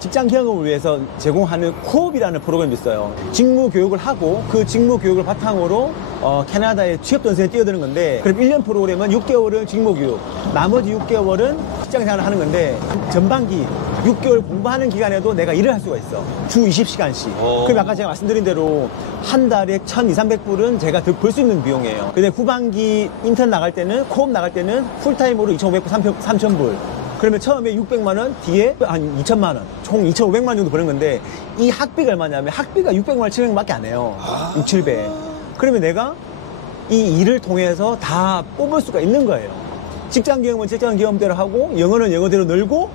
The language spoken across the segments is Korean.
직장 경험을 위해서 제공하는 코업이라는 프로그램이 있어요. 직무 교육을 하고 그 직무 교육을 바탕으로 캐나다의 취업 전선에 뛰어드는 건데, 그럼 1년 프로그램은 6개월은 직무 교육, 나머지 6개월은 직장 생활을 하는 건데, 전반기 6개월 공부하는 기간에도 내가 일을 할 수가 있어. 주 20시간씩. 그럼 아까 제가 말씀드린 대로 한 달에 1,200~300불은 제가 벌 수 있는 비용이에요. 근데 후반기 인턴 나갈 때는, 코업 나갈 때는 풀타임으로 2,500불, 3,000불. 그러면 처음에 600만 원, 뒤에 한 2천만 원, 총 2,500만 원 정도 버는 건데, 이 학비가 얼마냐면 학비가 600만 원, 700만원밖에 안 해요. 6, 700. 그러면 내가 이 일을 통해서 다 뽑을 수가 있는 거예요. 직장 경험은 직장 경험대로 하고, 영어는 영어대로 늘고,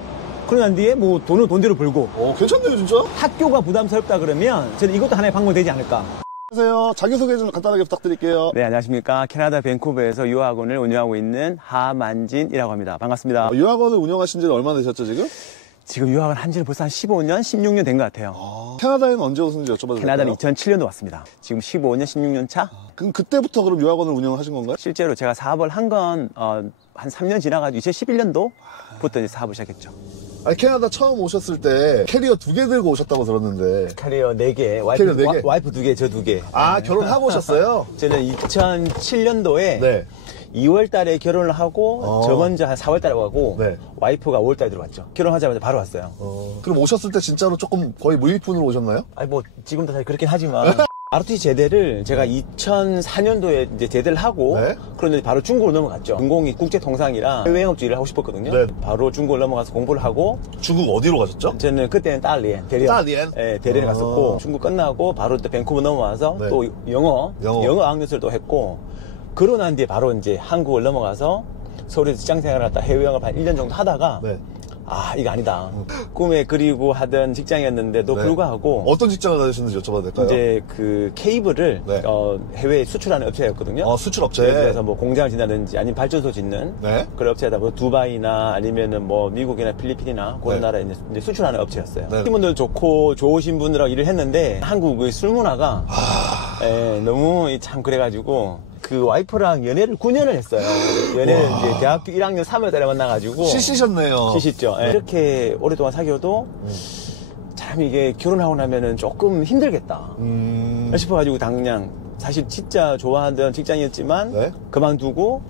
그러고 난 뒤에 뭐 돈은 돈대로 벌고. 괜찮네요, 진짜. 학교가 부담스럽다 그러면 저는 이것도 하나의 방법이 되지 않을까. 안녕하세요. 자기소개 좀 간단하게 부탁드릴게요. 네, 안녕하십니까. 캐나다 밴쿠버에서 유학원을 운영하고 있는 하만진이라고 합니다. 반갑습니다. 유학원을 운영하신 지는 얼마나 되셨죠, 지금? 지금 유학을 한 지는 벌써 한 15년, 16년 된 것 같아요. 캐나다에는 언제 오셨는지 여쭤봐도 될까요? 캐나다는 2007년도 왔습니다. 지금 15년, 16년 차? 그럼 그때부터 그럼 유학원을 운영하신 건가요? 실제로 제가 사업을 한 건 한 3년 지나가지고 2011년도부터 이제 사업을 시작했죠. 아니, 캐나다 처음 오셨을 때 캐리어 2개 들고 오셨다고 들었는데. 캐리어 4개, 캐리어 4개? 와이프 2개, 저 2개. 아, 결혼하고 오셨어요? 저는 2007년도에 네. 2월 달에 결혼을 하고 저 먼저 한 4월 달에 가고 네. 와이프가 5월 달에 들어왔죠. 결혼하자마자 바로 왔어요. 그럼 오셨을 때 진짜로 조금 거의 무일푼으로 오셨나요? 아니 뭐 지금도 사실 그렇긴 하지만 ROTC 제대를 제가 2004년도에 이제 제대를 하고 네. 그런데 바로 중국으로 넘어갔죠. 전공이 국제통상이라 해외 영업주 일을 하고 싶었거든요. 네. 바로 중국을 넘어가서 공부를 하고. 중국 어디로 가셨죠? 저는 그때는 딸리엔, 대리엔. 딸리엔? 네, 대리엔 갔었고, 중국 끝나고 바로 또 밴쿠버 넘어와서 네. 또 영어 학년수를 또 했고, 그러고 난 뒤에 바로 이제 한국을 넘어가서 서울에서 직장 생활을 했다 해외 영업을 한 1년 정도 하다가 네. 아, 이거 아니다. 꿈에 그리고 하던 직장이었는데도 네. 불구하고 어떤 직장을 다니셨는지 여쭤봐도 될까요? 이제 그 케이블을 네. 해외에 수출하는 업체였거든요. 수출업체. 그래서 뭐 공장을 짓는다든지 아니면 발전소 짓는 네. 그런 업체다. 뭐 두바이나 아니면은 뭐 미국이나 필리핀이나 그런 네. 나라에 이제 수출하는 업체였어요. 네. 팀원들 좋고 좋으신 분들하고 일을 했는데 한국의 술 문화가 너무 참 그래가지고. 그 와이프랑 연애를 9년을 했어요. 연애를 이제 대학교 1학년 3월달에 만나가지고. 시시셨네요. 시시죠. 이렇게 오랫동안 사귀어도 참 이게 결혼하고 나면은 조금 힘들겠다. 싶어가지고 당장 사실 진짜 좋아하던 직장이었지만 네. 그만두고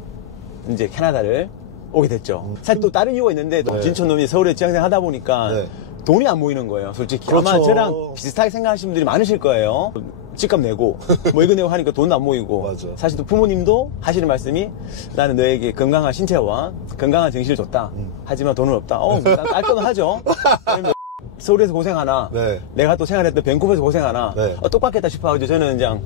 이제 캐나다를 오게 됐죠. 사실 또 다른 이유가 있는데 네. 진천놈이 서울에 직장생활 하다 보니까 네. 돈이 안 모이는 거예요. 솔직히. 그렇죠. 아마 저랑 비슷하게 생각하시는 분들이 많으실 거예요. 집값 내고 뭐 이거 내고 하니까 돈도 안 모이고. 맞아. 사실 또 부모님도 하시는 말씀이 나는 너에게 건강한 신체와 건강한 정신을 줬다. 하지만 돈은 없다. 깔끔은 하죠. 서울에서 고생하나 네. 내가 또 생활했던 밴쿠버에서 고생하나 네. 똑같겠다 싶어가지고 저는 그냥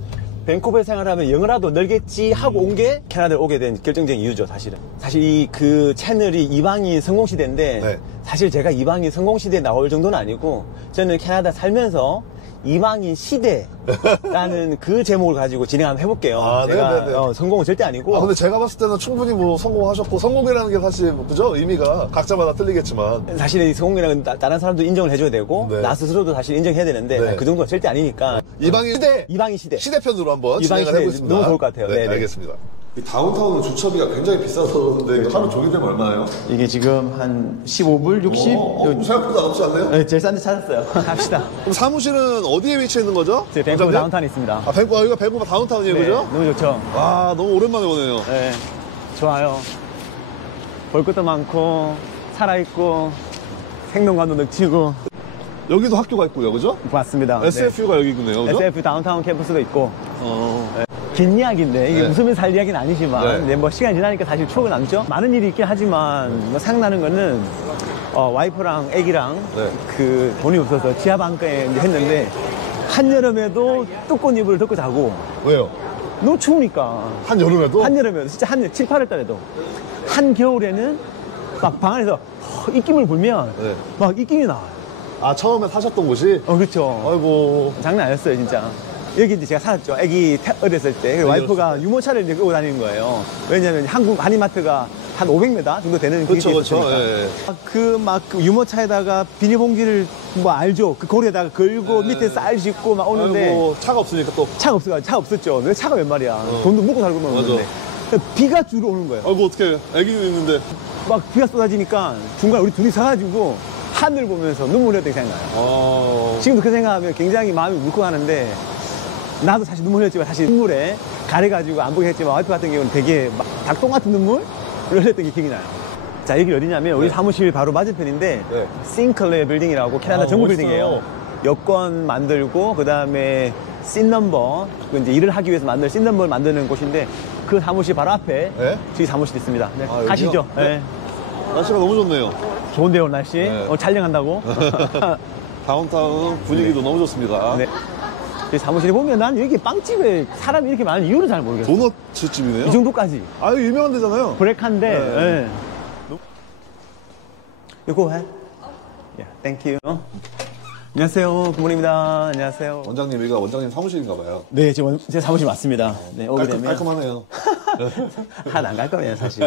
밴쿠버에 생활하면 영어라도 늘겠지 하고 온 게 캐나다에 오게 된 결정적인 이유죠. 사실은. 사실 그 채널이 이방인 성공시대인데 네. 사실 제가 이방인 성공시대에 나올 정도는 아니고 저는 캐나다 살면서 이방인 시대라는 그 제목을 가지고 진행 한번 해볼게요. 제가 네네네. 성공은 절대 아니고. 근데 제가 봤을 때는 충분히 뭐 성공하셨고, 성공이라는 게 사실, 그죠? 의미가 각자마다 틀리겠지만. 사실 이 성공이라는 건 다른 사람도 인정을 해줘야 되고, 네. 나 스스로도 사실 인정해야 되는데, 네. 그 정도가 절대 아니니까. 이방인 시대. 시대편으로 한번 이방인 진행을 해보겠습니다. 너무 좋을 것 같아요. 네, 네네. 알겠습니다. 이 다운타운은 주차비가 굉장히 비싸서 그런데 하루 종일 되면 얼마예요? 이게 지금 한 15불, 60? 생각보다 높지 않네요? 네, 제일 싼 데 찾았어요. 갑시다. 그럼 사무실은 어디에 위치해 있는 거죠? 제 밴쿠버 다운타운에 있습니다. 여기가 밴쿠버 다운타운이에요, 네, 그죠? 너무 좋죠. 와, 너무 오랜만에 오네요. 네, 좋아요. 볼 것도 많고, 살아있고, 생동감도 넘치고. 여기도 학교가 있고요, 그죠? 맞습니다. SFU가 여기 있네요, 그죠? SF 다운타운 캠퍼스도 있고. 긴 이야기인데 이게 웃으면서 살 이야기는 아니지만 뭐 시간이 지나니까 사실 추억은 남죠. 많은 일이 있긴 하지만 뭐 생각나는 거는 와이프랑 애기랑 그 돈이 없어서 지하 방가에 이제 했는데 한여름에도 두꺼운 이불을 덮고 자고. 왜요? 너무 추우니까. 한여름에도? 한여름에도 진짜 7, 8월 달에도. 한겨울에는 막 방 안에서 입김을 불면 막 입김이 나와요. 아, 처음에 사셨던 곳이? 그렇죠. 아이고. 장난 아니었어요, 진짜. 여기 이제 제가 살았죠. 애기 어렸을 때. 와이프가 유모차를 이제 끌고 다니는 거예요. 왜냐면 한국 한인마트가 한 500m 정도 되는 그렇죠, 그렇죠. 그 유모차에다가 비닐봉지를 뭐 알죠? 그 고리에다가 걸고 밑에 쌀 싣고 막 오는데. 아이고, 차가 없으니까 또. 차 없었죠. 왜 차가 웬 말이야. 돈도 먹고 살고 먹는데. 비가 주로 오는 거예요. 아이고, 어떡해. 애기도 있는데. 막 비가 쏟아지니까 중간에 우리 둘이 서가지고 하늘 보면서 눈물이 흘렸던 생각나요. 지금도 그 생각하면 굉장히 마음이 울컥하는데 나도 사실 눈물 흘렸지만 사실 눈물에 가려가지고 안 보게 했지만 와이프 같은 경우는 되게 막 닭똥 같은 눈물을 흘렸던 게 기억이 나요. 자, 여기 어디냐면 우리 사무실 바로 맞은편인데 네. 싱클레어 빌딩이라고 캐나다 정부 멋있어요. 빌딩이에요. 여권 만들고 그다음에 씬넘버 이제 일을 하기 위해서 만든 씬넘버를 만드는 곳인데 그 사무실 바로 앞에 네? 저희 사무실이 있습니다. 네, 아, 여기요? 가시죠. 네. 네. 날씨가 너무 좋네요. 좋은데요, 오늘 날씨. 네. 촬영한다고. 다운타운 분위기도 너무 좋습니다. 네. 저희 사무실에 보면 난 여기 빵집에 사람이 이렇게 많은 이유를 잘 모르겠어요. 도넛 집이네요. 이 정도까지. 아, 이거 유명한 데잖아요. 브레이크한데. 네. 네. 이거 해. 땡큐. 안녕하세요. 굿모닝입니다. 안녕하세요. 원장님, 여기가 원장님 사무실인가 봐요. 네, 제 사무실 맞습니다. 네, 오게 되면. 깔끔하네요. 하나 안 갈 거예요, 사실.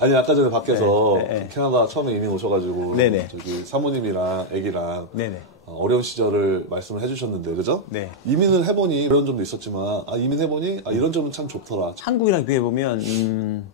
아니, 아까 전에 밖에서 네, 네. 캐나다 처음에 이민 오셔가지고 네네. 저기 사모님이랑 애기랑 네네. 어려운 시절을 말씀을 해주셨는데, 그죠? 네. 이민을 해보니 이런 점도 있었지만, 이민해보니 이런 점은 참 좋더라. 한국이랑 비교해보면,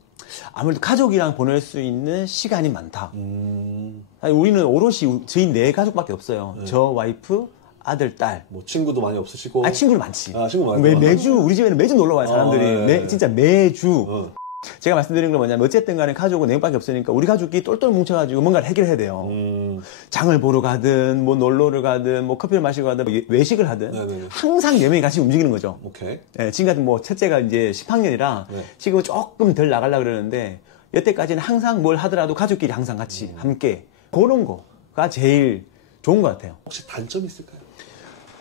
아무래도 가족이랑 보낼 수 있는 시간이 많다. 아니, 우리는 오롯이 저희 네 가족밖에 없어요. 저 와이프, 아들, 딸. 뭐 친구도 많이 없으시고. 친구는 많지. 친구 많이 매주, 우리 집에는 매주 놀러 와요, 사람들이. 네. 진짜 매주. 제가 말씀드린 건 뭐냐면, 어쨌든 간에 가족은 네 명밖에 없으니까, 우리 가족이 똘똘 뭉쳐가지고 뭔가를 해결해야 돼요. 장을 보러 가든, 뭐 놀러를 가든, 뭐 커피를 마시고 가든, 뭐 외식을 하든, 네네. 항상 네 명이 같이 움직이는 거죠. 오케이. 네, 지금 같은 뭐, 첫째가 이제 10학년이라, 네. 지금은 조금 덜 나가려고 그러는데, 여태까지는 항상 뭘 하더라도 가족끼리 항상 같이, 함께. 그런 거가 제일 좋은 것 같아요. 혹시 단점이 있을까요?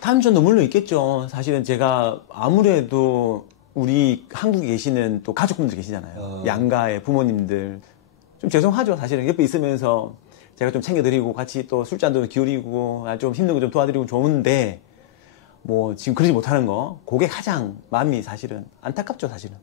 단점도 물론 있겠죠. 사실은 제가 아무래도 우리 한국에 계시는 또 가족분들 계시잖아요. 양가의 부모님들. 좀 죄송하죠. 사실은 옆에 있으면서 제가 좀 챙겨드리고 같이 또 술잔도 기울이고 좀 힘든 거 좀 도와드리고 좋은데 뭐 지금 그러지 못하는 거 그게 가장 마음이 사실은 안타깝죠. 사실은.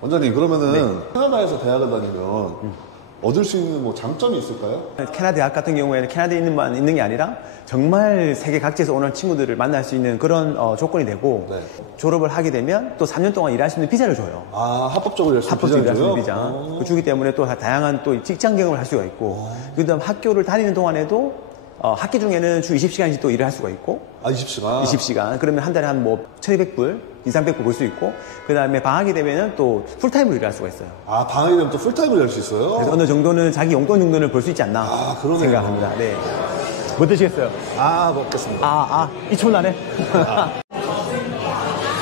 원장님, 그러면은 네. 캐나다에서 대학을 다니면 얻을 수 있는 뭐 장점이 있을까요? 캐나다 대학 같은 경우에는 캐나다에 있는 게 아니라 정말 세계 각지에서 오는 친구들을 만날 수 있는 그런 조건이 되고 네. 졸업을 하게 되면 또 3년 동안 일할 수 있는 비자를 줘요. 합법적으로 열심히 합법적으로 일할 수 있는 비자를 비자. 줘요? 그 주기 때문에 또 다양한 또 직장 경험을 할 수가 있고 그다음 학교를 다니는 동안에도 학기 중에는 주 20시간씩 또 일을 할 수가 있고 20시간. 20시간. 그러면 한 달에 한 뭐 1,200불, 2,300불 벌 수 있고 그다음에 방학이 되면은 또 풀타임으로 일할 수가 있어요. 방학이 되면 또 풀타임을 열 수 있어요? 그래서 어느 정도는 자기 용돈 정도는 벌 수 있지 않나 그러네요. 생각합니다. 네. 뭐 드시겠어요? 먹겠습니다. 2초 나네.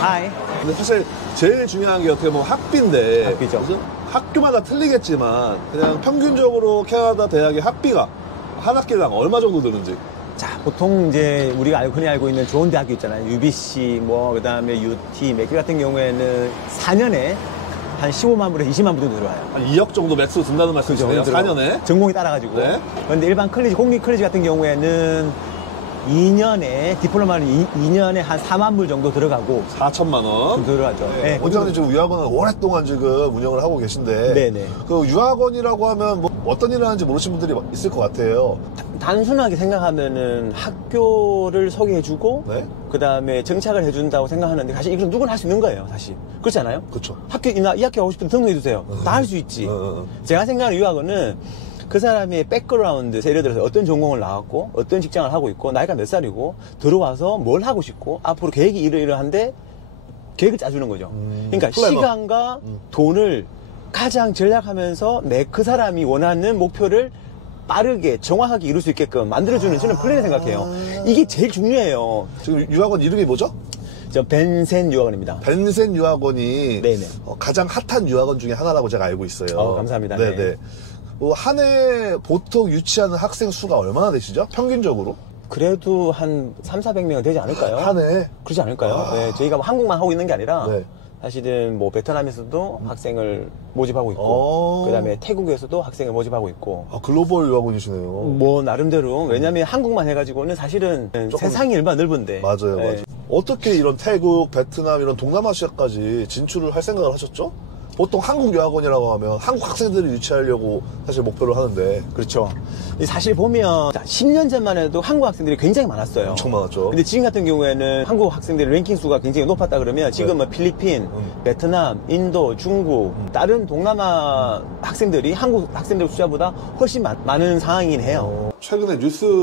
하이. 근데 사실 제일 중요한 게 어떻게 보면 학비인데. 학비죠. 그죠? 학교마다 틀리겠지만, 그냥 평균적으로 캐나다 대학의 학비가 한 학기당 얼마 정도 드는지. 자, 보통 이제 우리가 흔히 알고 있는 좋은 대학교 있잖아요. UBC, 뭐, 그 다음에 UT, 맥길 같은 경우에는 4년에 한 15만 불에서 20만 불 정도 들어와요. 한 2억 정도 매수로 든다는 말씀이시네요. 4년에. 전공이 따라가지고. 네. 그런데 일반 컬리지, 공립 컬리지 같은 경우에는 2년에, 디플로마는 2년에 한 4만 불 정도 들어가고. 4천만 원. 좀 들어가죠. 네. 원장님 지금 유학원을 오랫동안 지금 운영을 하고 계신데. 네네. 그 유학원이라고 하면 뭐 어떤 일을 하는지 모르시는 분들이 있을 것 같아요. 단순하게 생각하면은 학교를 소개해주고. 네. 그 다음에 정착을 해준다고 생각하는데 사실 이건 누구나 할 수 있는 거예요, 사실. 그렇지 않아요? 그쵸. 나 이 학교 가고 싶으면 등록해주세요. 다 할 수 있지. 제가 생각하는 유학원은 그 사람의 백그라운드, 예를 들어서 어떤 전공을 나왔고, 어떤 직장을 하고 있고, 나이가 몇 살이고, 들어와서 뭘 하고 싶고, 앞으로 계획이 이러이러한데, 계획을 짜주는 거죠. 그러니까 플래너. 시간과 돈을 가장 절약하면서 그 사람이 원하는 목표를 빠르게 정확하게 이룰 수 있게끔 만들어주는 저는 플랜을 생각해요. 이게 제일 중요해요. 지금 유학원 이름이 뭐죠? 저 벤센 유학원입니다. 벤센 유학원이 네네. 가장 핫한 유학원 중에 하나라고 제가 알고 있어요. 감사합니다. 네네. 네. 한 해 보통 유치하는 학생 수가 얼마나 되시죠? 평균적으로? 그래도 한 3,400명은 되지 않을까요? 한 해? 그러지 않을까요? 네, 저희가 뭐 한국만 하고 있는 게 아니라 네. 사실은 뭐 베트남에서도 학생을 모집하고 있고 어. 그다음에 태국에서도 학생을 모집하고 있고 글로벌 유학원이시네요. 뭐 나름대로 왜냐면 한국만 해가지고는 사실은 세상이 얼마나 넓은데 맞아요. 네. 어떻게 이런 태국, 베트남 이런 동남아시아까지 진출을 할 생각을 하셨죠? 보통 한국 여학원이라고 하면 한국 학생들을 유치하려고 사실 목표를 하는데. 그렇죠. 사실 보면 10년 전만 해도 한국 학생들이 굉장히 많았어요. 엄청 많았죠. 근데 지금 같은 경우에는 한국 학생들의 랭킹 수가 굉장히 높았다 그러면 지금은 필리핀, 베트남, 인도, 중국, 다른 동남아 학생들이 한국 학생들 숫자보다 훨씬 많은 상황이긴 해요. 최근에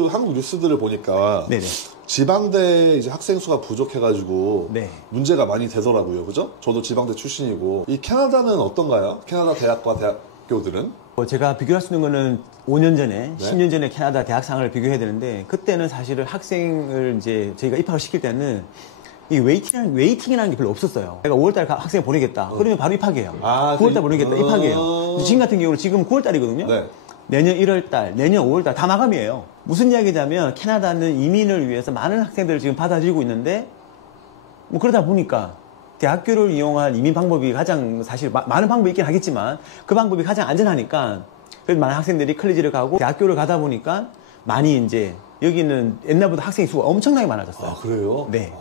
한국 뉴스들을 보니까 네네. 지방대 이제 학생 수가 부족해가지고 네. 문제가 많이 되더라고요. 그죠? 저도 지방대 출신이고. 이 캐나다는 어떤가요? 캐나다 대학과 대학교들은? 제가 비교할 수 있는 거는 5년 전에, 네. 10년 전에 캐나다 대학 상황을 비교해야 되는데, 그때는 사실은 학생을 이제 저희가 입학을 시킬 때는 이 웨이팅이라는 게 별로 없었어요. 내가 5월달 학생 보내겠다. 그러면 바로 입학이에요. 아, 9월달 보내겠다. 입학이에요. 지금 같은 경우는 지금 9월달이거든요. 네. 내년 1월달, 내년 5월달 다 마감이에요. 무슨 이야기냐면 캐나다는 이민을 위해서 많은 학생들을 지금 받아들이고 있는데 뭐 그러다 보니까 대학교를 이용한 이민 방법이 가장 사실 많은 방법이 있긴 하겠지만 그 방법이 가장 안전하니까 그래서 많은 학생들이 컬리지를 가고 대학교를 가다 보니까 많이 이제 여기는 옛날보다 학생 수가 엄청나게 많아졌어요. 아, 그래요? 네.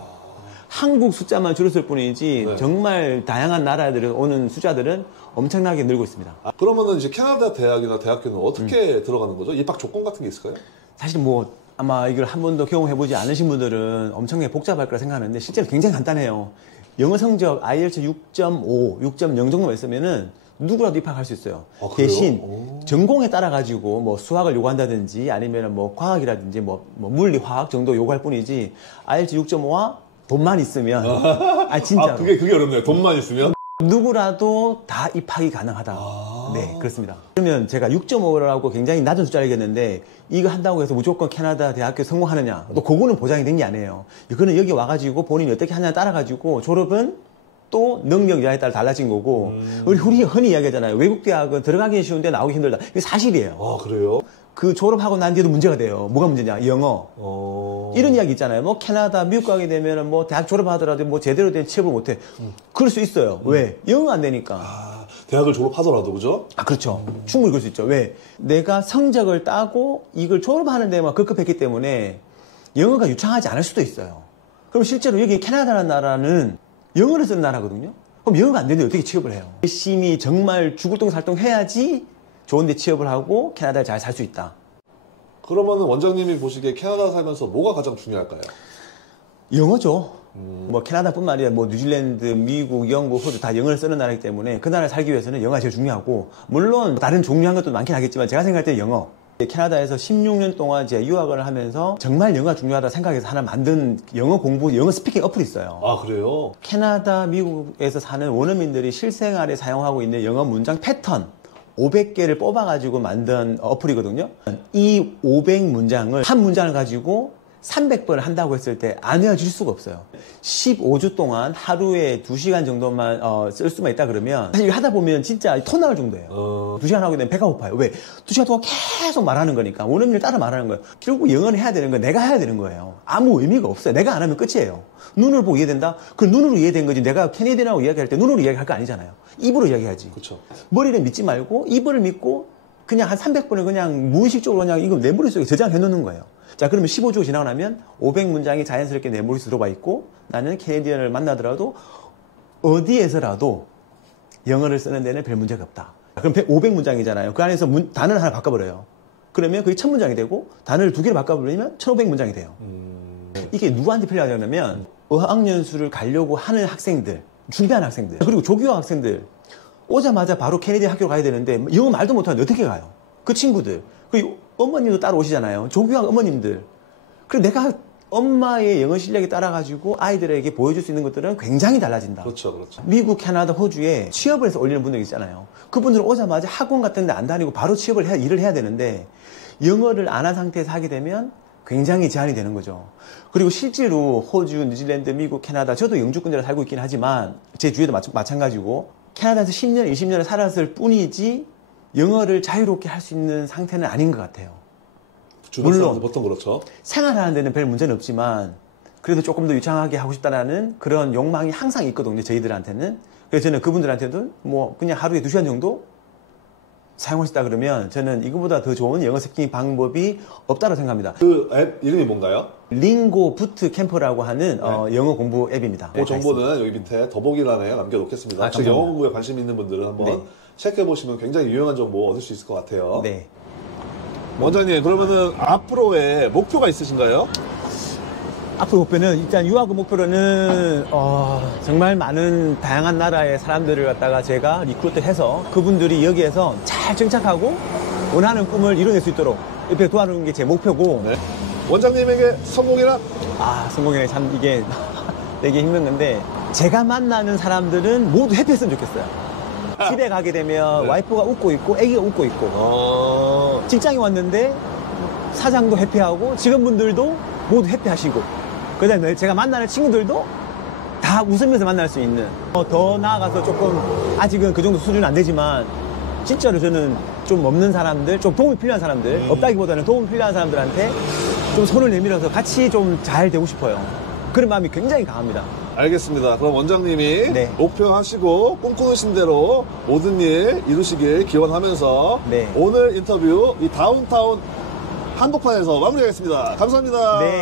한국 숫자만 줄었을 뿐이지 네. 정말 다양한 나라들을 오는 숫자들은 엄청나게 늘고 있습니다. 아, 그러면은 이제 캐나다 대학이나 대학교는 어떻게 들어가는 거죠? 입학 조건 같은 게 있을까요? 사실 뭐 아마 이걸 한 번도 경험해보지 않으신 분들은 엄청나게 복잡할 거라 생각하는데 실제로 굉장히 간단해요. 영어 성적 IELTS 6.5, 6.0 정도만 있으면은 누구라도 입학할 수 있어요. 아, 그래요? 대신 오. 전공에 따라 가지고 뭐 수학을 요구한다든지 아니면 뭐 과학이라든지 뭐 물리, 화학 정도 요구할 뿐이지 IELTS 6.5와 돈만 있으면 진짜로 아, 그게 어렵네요. 돈만 있으면. 누구라도 다 입학이 가능하다. 네, 그렇습니다. 그러면 제가 6.5라고 굉장히 낮은 숫자를 얘기했는데 이거 한다고 해서 무조건 캐나다 대학교 성공하느냐? 또 그거는 보장이 된 게 아니에요. 이거는 여기 와가지고 본인이 어떻게 하냐에 따라가지고 졸업은 또 능력 여하에 따라 달라진 거고 우리 흔히 이야기하잖아요. 외국 대학은 들어가기 쉬운데 나오기 힘들다. 이게 사실이에요. 아, 그래요? 그 졸업하고 난 뒤에도 문제가 돼요. 뭐가 문제냐? 영어. 이런 이야기 있잖아요. 뭐 캐나다, 미국 가게 되면은 뭐 대학 졸업하더라도 뭐 제대로 된 취업을 못해. 그럴 수 있어요. 왜? 영어가 안 되니까. 아, 대학을 졸업하더라도, 그죠? 그렇죠. 충분히 그럴 수 있죠. 왜? 내가 성적을 따고 이걸 졸업하는 데만 급급했기 때문에 영어가 유창하지 않을 수도 있어요. 그럼 실제로 여기 캐나다라는 나라는 영어를 쓰는 나라거든요. 그럼 영어가 안 되는데 어떻게 취업을 해요? 열심히 정말 죽을 똥 살 똥 해야지 좋은 데 취업을 하고 캐나다에 잘 살 수 있다. 그러면은 원장님이 보시기에 캐나다 살면서 뭐가 가장 중요할까요? 영어죠. 뭐 캐나다뿐만 아니라 뭐 뉴질랜드, 미국, 영국, 호주 다 영어를 쓰는 나라이기 때문에 그 나라에 살기 위해서는 영어가 제일 중요하고 물론 다른 중요한 것도 많긴 하겠지만 제가 생각할 때 영어. 캐나다에서 16년 동안 제가 유학을 하면서 정말 영어가 중요하다 생각해서 하나 만든 영어 공부, 영어 스피킹 어플이 있어요. 아, 그래요? 캐나다, 미국에서 사는 원어민들이 실생활에 사용하고 있는 영어 문장 패턴 500개를 뽑아가지고 만든 어플이거든요. 이 500문장을 한 문장을 가지고 300번을 한다고 했을 때 안 외워질 수가 없어요. 15주 동안 하루에 2시간 정도만 쓸 수만 있다 그러면 사실 하다 보면 진짜 토 나올 정도예요. 2시간 하게 되면 배가 고파요. 왜? 2시간 동안 계속 말하는 거니까 원어민을 따라 말하는 거예요. 결국 영어를 해야 되는 건 내가 해야 되는 거예요. 아무 의미가 없어요. 내가 안 하면 끝이에요. 눈을 보고 이해된다? 그 눈으로 이해된 거지. 내가 캐네디언하고 이야기할 때 눈으로 이야기할 거 아니잖아요. 입으로 이야기하지. 그렇죠. 머리를 믿지 말고 입을 믿고 그냥 한 300번을 그냥 무의식적으로 그냥 이거 내 머릿속에 저장해 놓는 거예요. 자, 그러면 15주 지나고 나면 500문장이 자연스럽게 내 머릿속에 들어와 있고 나는 캐네디언을 만나더라도 어디에서라도 영어를 쓰는 데는 별 문제가 없다. 그럼 500문장이잖아요. 그 안에서 단어를 하나 바꿔버려요. 그러면 그게 1000문장이 되고 단어를 2개를 바꿔버리면 1500문장이 돼요. 이게 누구한테 필요하냐면 어학연수를 가려고 하는 학생들, 준비하는 학생들, 그리고 조교학 학생들 오자마자 바로 캐네디언 학교로 가야 되는데 영어 말도 못하는데 어떻게 가요? 그 친구들, 그리고 어머님도 따로 오시잖아요. 조교학 어머님들. 그리고 내가 엄마의 영어 실력에 따라가지고 아이들에게 보여줄 수 있는 것들은 굉장히 달라진다. 그렇죠, 그렇죠. 미국, 캐나다, 호주에 취업을 해서 올리는 분들 있잖아요. 그분들은 오자마자 학원 같은 데 안 다니고 바로 일을 해야 되는데 영어를 안 한 상태에서 하게 되면 굉장히 제한이 되는 거죠. 그리고 실제로 호주, 뉴질랜드, 미국, 캐나다 저도 영주권자로 살고 있긴 하지만 제 주위에도 마찬가지고 캐나다에서 10년, 20년을 살았을 뿐이지 영어를 자유롭게 할 수 있는 상태는 아닌 것 같아요. 물론 보통 그렇죠. 생활하는 데는 별 문제는 없지만 그래도 조금 더 유창하게 하고 싶다라는 그런 욕망이 항상 있거든요. 저희들한테는. 그래서 저는 그분들한테도 뭐 그냥 하루에 2시간 정도 사용하셨다 그러면 저는 이거보다 더 좋은 영어 스피킹 방법이 없다고 생각합니다. 그 앱 이름이 뭔가요? 링고 부트 캠프라고 하는 영어 공부 앱입니다. 그 정보는 여기 밑에 더보기란에 남겨놓겠습니다. 혹시 감사합니다. 영어 공부에 관심 있는 분들은 한번 네. 체크해보시면 굉장히 유용한 정보 얻을 수 있을 것 같아요. 네. 원장님, 그러면은 앞으로의 목표가 있으신가요? 앞으로 목표는 일단 유학 목표로는 정말 많은 다양한 나라의 사람들을 갖다가 제가 리크루트해서 그분들이 여기에서 잘 정착하고 원하는 꿈을 이뤄낼 수 있도록 이렇게 도와주는 게 제 목표고 네. 원장님에게 성공이란? 성공이라니 참 이게 되게 힘든 건데 제가 만나는 사람들은 모두 해피했으면 좋겠어요. 집에 가게 되면 네. 와이프가 웃고 있고 애기가 웃고 있고 직장에 왔는데 사장도 해피하고 직원분들도 모두 해피하시고 그 다음에 제가 만나는 친구들도 다 웃으면서 만날 수 있는 더 나아가서 조금 아직은 그 정도 수준은 안 되지만 진짜로 저는 좀 없는 사람들 좀 도움이 필요한 사람들 없다기보다는 도움이 필요한 사람들한테 좀 손을 내밀어서 같이 좀 잘 되고 싶어요. 그런 마음이 굉장히 강합니다. 알겠습니다. 그럼 원장님이 네. 목표하시고 꿈꾸신 대로 모든 일 이루시길 기원하면서 네. 오늘 인터뷰 이 다운타운 한복판에서 마무리하겠습니다. 감사합니다. 네.